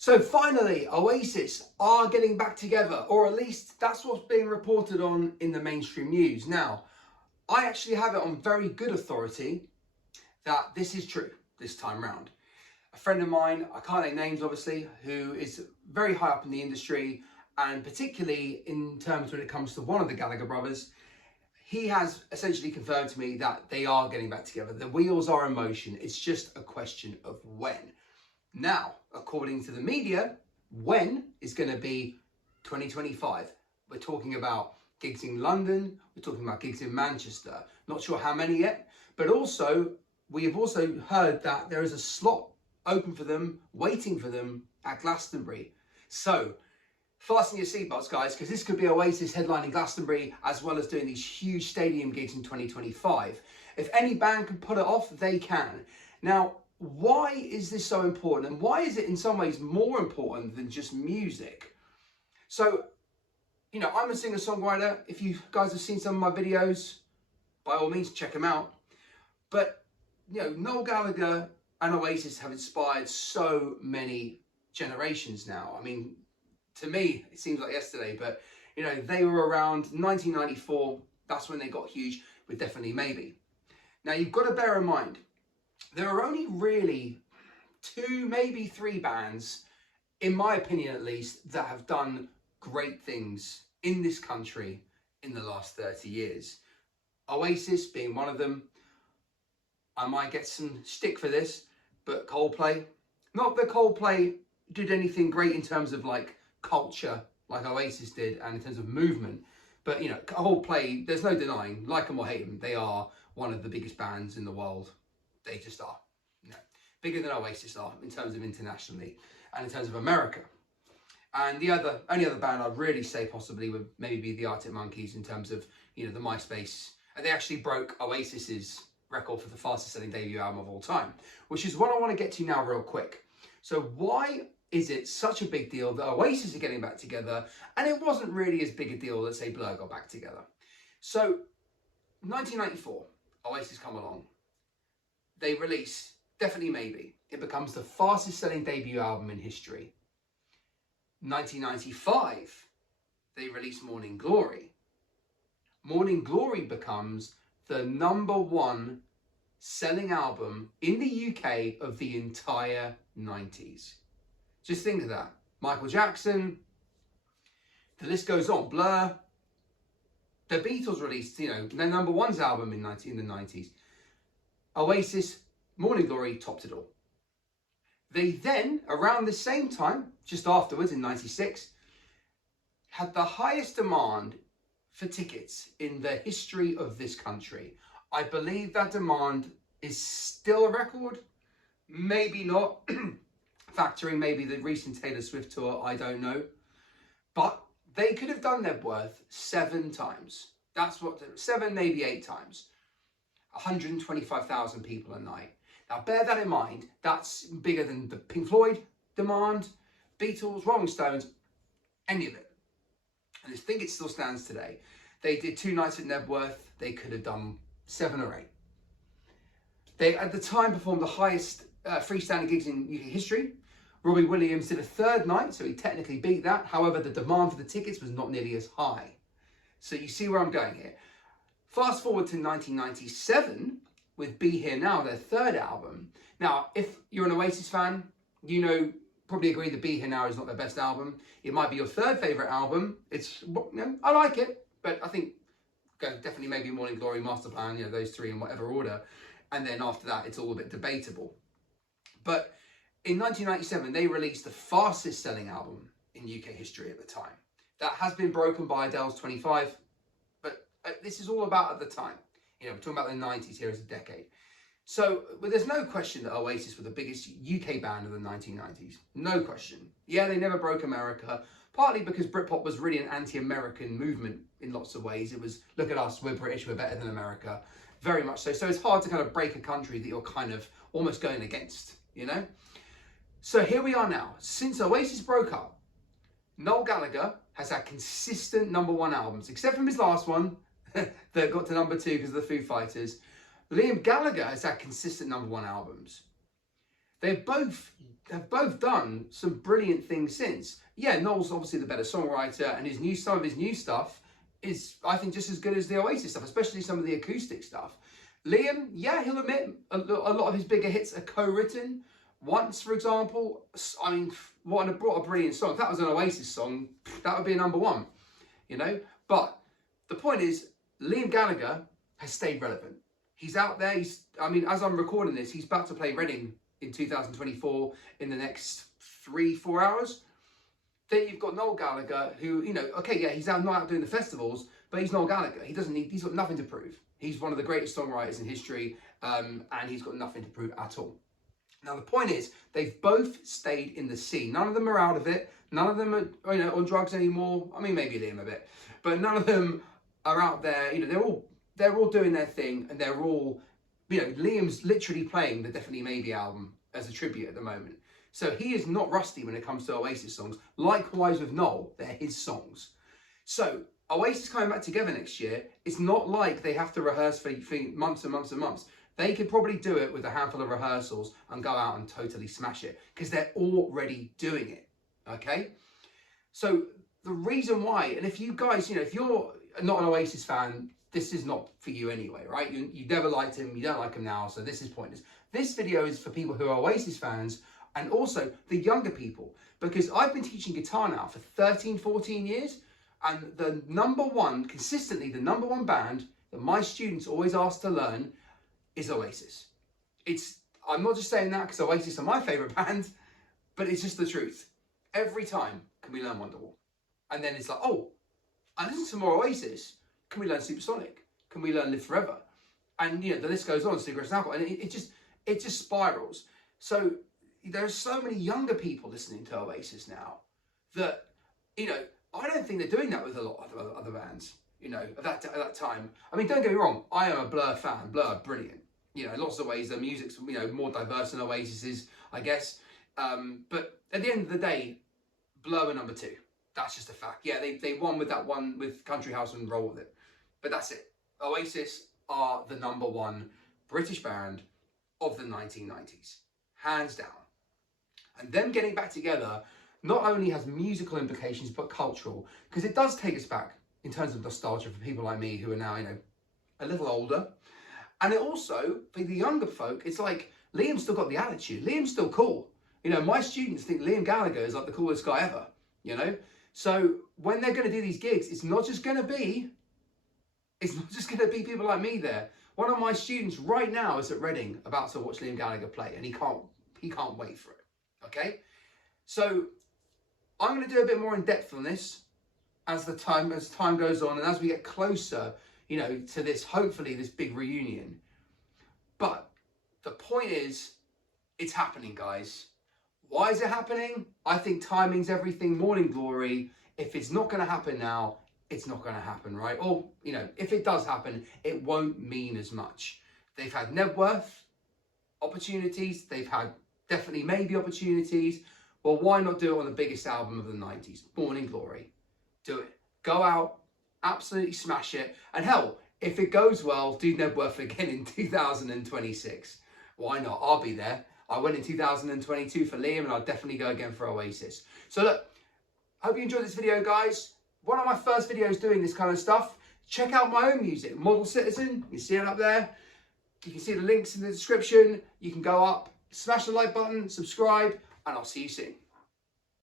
So finally, Oasis are getting back together, or at least that's what's being reported on in the mainstream news. Now, I actually have it on very good authority that this is true this time round. A friend of mine, I can't name names obviously, who is very high up in the industry, and particularly in terms when it comes to one of the Gallagher brothers, he has essentially confirmed to me that they are getting back together. The wheels are in motion. It's just a question of when. Now, according to the media, when is going to be 2025. We're talking about gigs in London, we're talking about gigs in Manchester. Not sure how many yet, but also we have also heard that there is a slot open for them, waiting for them at Glastonbury. So fasten your seatbelts, guys, because this could be Oasis headlining Glastonbury as well as doing these huge stadium gigs in 2025. If any band can pull it off, they can. Now, why is this so important, and why is it in some ways more important than just music? So, you know, I'm a singer-songwriter. If you guys have seen some of my videos, by all means, check them out. But, you know, Noel Gallagher and Oasis have inspired so many generations now. I mean, to me, it seems like yesterday, but, you know, they were around 1994. That's when they got huge with Definitely Maybe. Now, you've got to bear in mind, there are only really 2, maybe 3 bands, in my opinion at least, that have done great things in this country in the last 30 years. Oasis being one of them. I might get some stick for this, but Coldplay. Not that Coldplay did anything great in terms of like culture, like Oasis did, and in terms of movement. But, you know, Coldplay, there's no denying, like them or hate them, they are one of the biggest bands in the world. They just are, you know, bigger than Oasis are in terms of internationally and in terms of America. And the only other band I'd really say possibly would maybe be the Arctic Monkeys in terms of, you know, the MySpace. And they actually broke Oasis's record for the fastest selling debut album of all time, which is what I want to get to now real quick. So why is it such a big deal that Oasis are getting back together, and it wasn't really as big a deal that, say, Blur got back together? So 1994, Oasis come along. They release Definitely Maybe. It becomes the fastest selling debut album in history. 1995, they release Morning Glory. Morning Glory becomes the #1 selling album in the UK of the entire 90s. Just think of that. Michael Jackson, the list goes on. Blur, the Beatles released, you know, their #1's album in the 90s. Oasis, Morning Glory topped it all. They then, around the same time, just afterwards in 96, had the highest demand for tickets in the history of this country. I believe that demand is still a record, maybe not, factoring maybe the recent Taylor Swift tour, I don't know. But they could have done their worth 7 times. That's what, 7, maybe 8 times. 125,000 people a night. Now bear that in mind, that's bigger than the Pink Floyd demand, Beatles, Rolling Stones, any of it. And I think it still stands today. They did 2 nights at Nebworth, they could have done 7 or 8. They at the time performed the highest freestanding gigs in UK history. Robbie Williams did a 3rd night, so he technically beat that. However, the demand for the tickets was not nearly as high. So you see where I'm going here. Fast forward to 1997 with Be Here Now, their 3rd album. Now, if you're an Oasis fan, you know, probably agree that Be Here Now is not their best album. It might be your 3rd favourite album. It's, you know, I like it, but I think definitely maybe Morning Glory, Master Plan, you know, those 3 in whatever order. And then after that, it's all a bit debatable. But in 1997, they released the fastest selling album in UK history at the time. That has been broken by Adele's 25, but this is all about at the time. You know, we're talking about the 90s here as a decade. So, but there's no question that Oasis were the biggest UK band of the 1990s. No question. Yeah, they never broke America, partly because Britpop was really an anti-American movement in lots of ways. It was, look at us, we're British, we're better than America. Very much so. So it's hard to kind of break a country that you're kind of almost going against, you know? So here we are now. Since Oasis broke up, Noel Gallagher has had consistent #1 albums, except from his last one that got to #2 because of the Foo Fighters. Liam Gallagher has had consistent #1 albums. They're both have both done some brilliant things since. Yeah, Noel's obviously the better songwriter, and some of his new stuff is, I think, just as good as the Oasis stuff, especially some of the acoustic stuff. Liam, yeah, he'll admit a lot of his bigger hits are co-written. Once, for example, I mean, what a brilliant song. If that was an Oasis song, that would be a #1, you know? But the point is, Liam Gallagher has stayed relevant. He's out there. I mean, as I'm recording this, he's about to play Reading in 2024 in the next 3-4 hours. Then you've got Noel Gallagher, who, you know, okay, yeah, he's not out doing the festivals, but he's Noel Gallagher. He's got nothing to prove. He's one of the greatest songwriters in history, and he's got nothing to prove at all. Now, the point is, they've both stayed in the scene. None of them are out of it. None of them are, you know, on drugs anymore. I mean, maybe Liam a bit, but none of them are out there. You know, they're all doing their thing, and they're all, you know, Liam's literally playing the Definitely Maybe album as a tribute at the moment. So he is not rusty when it comes to Oasis songs. Likewise with Noel, they're his songs. So Oasis coming back together next year, it's not like they have to rehearse for months and months and months. They could probably do it with a handful of rehearsals and go out and totally smash it, because they're already doing it, okay? So the reason why, and if you guys, you know, if you're not an Oasis fan, this is not for you anyway, right? You never liked him, you don't like him now, so this is pointless. This video is for people who are Oasis fans, and also the younger people, because I've been teaching guitar now for 13, 14 years, and consistently the number one band that my students always ask to learn is Oasis. I'm not just saying that because Oasis are my favourite band, but it's just the truth. Every time, can we learn Wonderwall? And then it's like, oh, I listen to more Oasis. Can we learn Supersonic? Can we learn Live Forever? And, you know, the list goes on, Cigarettes and Alcohol, and it just spirals. So there are so many younger people listening to Oasis now that, you know, I don't think they're doing that with a lot of other bands, you know, at that time. I mean, don't get me wrong, I am a Blur fan. Blur are brilliant. You know, in lots of ways, their music's, you know, more diverse than Oasis's, I guess. But at the end of the day, Blur are number 2. That's just a fact. Yeah, they won with that one with Country House and roll with it. But that's it. Oasis are the number 1 British band of the 1990s. Hands down. And them getting back together not only has musical implications, but cultural. Because it does take us back in terms of nostalgia for people like me who are now, you know, a little older. And it also, for the younger folk, it's like, Liam's still got the attitude. Liam's still cool. You know, my students think Liam Gallagher is like the coolest guy ever, you know? So when they're going to do these gigs, it's not just going to be people like me there. One of my students right now is at Reading about to watch Liam Gallagher play, and he can't wait for it, okay? So I'm going to do a bit more in depth on this as time goes on, and as we get closer, you know, to this, hopefully this big reunion. But the point is, it's happening, guys. Why is it happening? I think timing's everything. Morning Glory. If it's not going to happen now, it's not going to happen, right? Or, you know, if it does happen, it won't mean as much. They've had Nebworth opportunities. They've had Definitely Maybe opportunities. Well, why not do it on the biggest album of the 90s? Morning Glory. Do it. Go out, absolutely smash it. And hell, if it goes well, do Nebworth again in 2026. Why not? I'll be there. I went in 2022 for Liam, and I'll definitely go again for Oasis. So look, hope you enjoyed this video, guys. One of my first videos doing this kind of stuff. Check out my own music, Model Citizen. You see it up there. You can see the links in the description. You can go up, smash the like button, subscribe, and I'll see you soon.